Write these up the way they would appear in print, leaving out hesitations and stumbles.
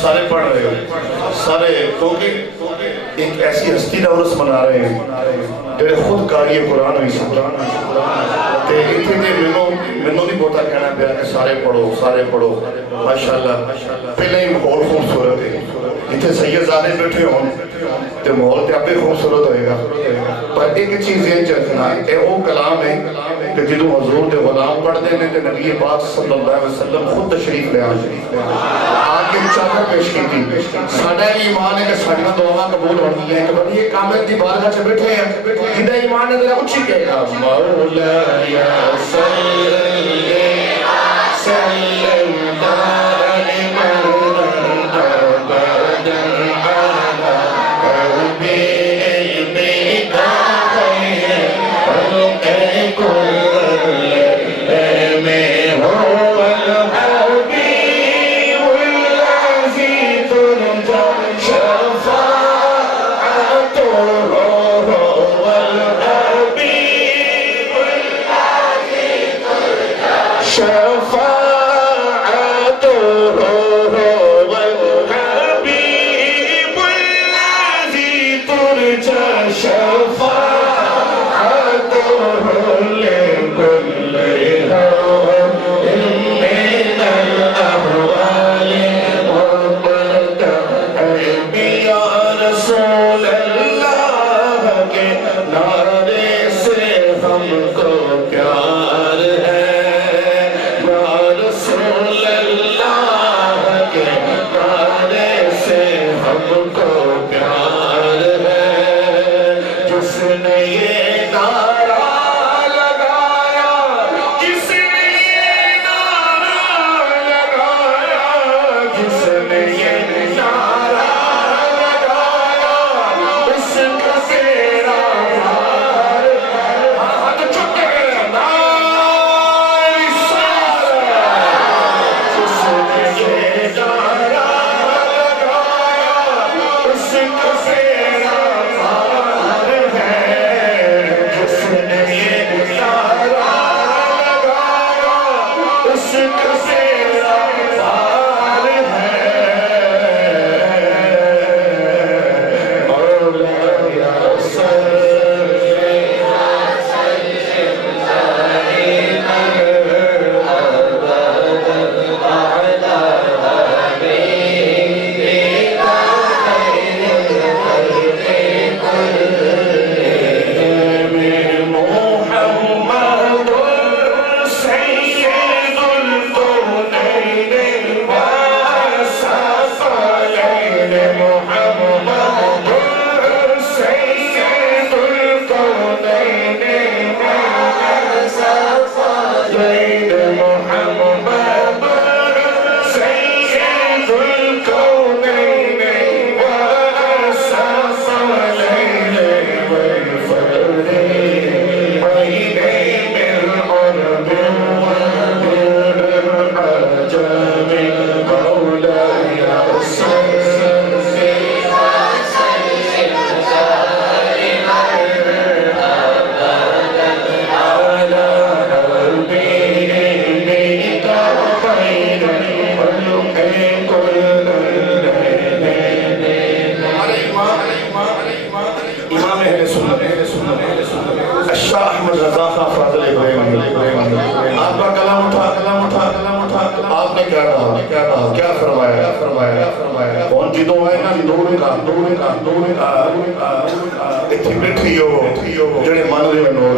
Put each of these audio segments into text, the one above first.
सारे पढ़ रहे हो सारे, क्योंकि एक ऐसी हस्ती का उर्स मना रहे हैं जो खुद कारी कुरान हुई तो इतने मैनू नहीं बहुता कहना पाया कि सारे पढ़ो माशाअल्लाह। पहले ही माहौल खूबसूरत है, इतने सैयदजादे बैठे हो तो माहौल तो आपे खूबसूरत होएगा। पर एक चीज़ ये रखना है, वो कलाम है कि जो हजूर के गुलाम पढ़ते हैं तो नबी पाक सल्लल्लाहु अलैहि वसल्लम खुद तशरीफ ले आके चादर पेश की। साडा ईमान है कि साडियां दुआवां कबूल होनी है कि बड़ी कामिल दी बारगाह च बैठे हैं, जिंदा ईमान है जरा उच्ची कहेगा मौला या सल्ली सल्लम दाइमन अबदन अला हबीबिका खैर कुल में हो प्यार है या रसूल अल्लाह अहमद रजा खां फाजिल इब्राहिम आपका कलम उठा आपने क्या कहा क्या फरमाया कौन जिदों आए ना नूर का इत्थे बैठी हो जेड़े मन दे नूर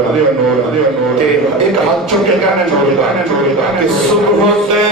ते एक हाथ चुक के कहना नूर का कि सुबह से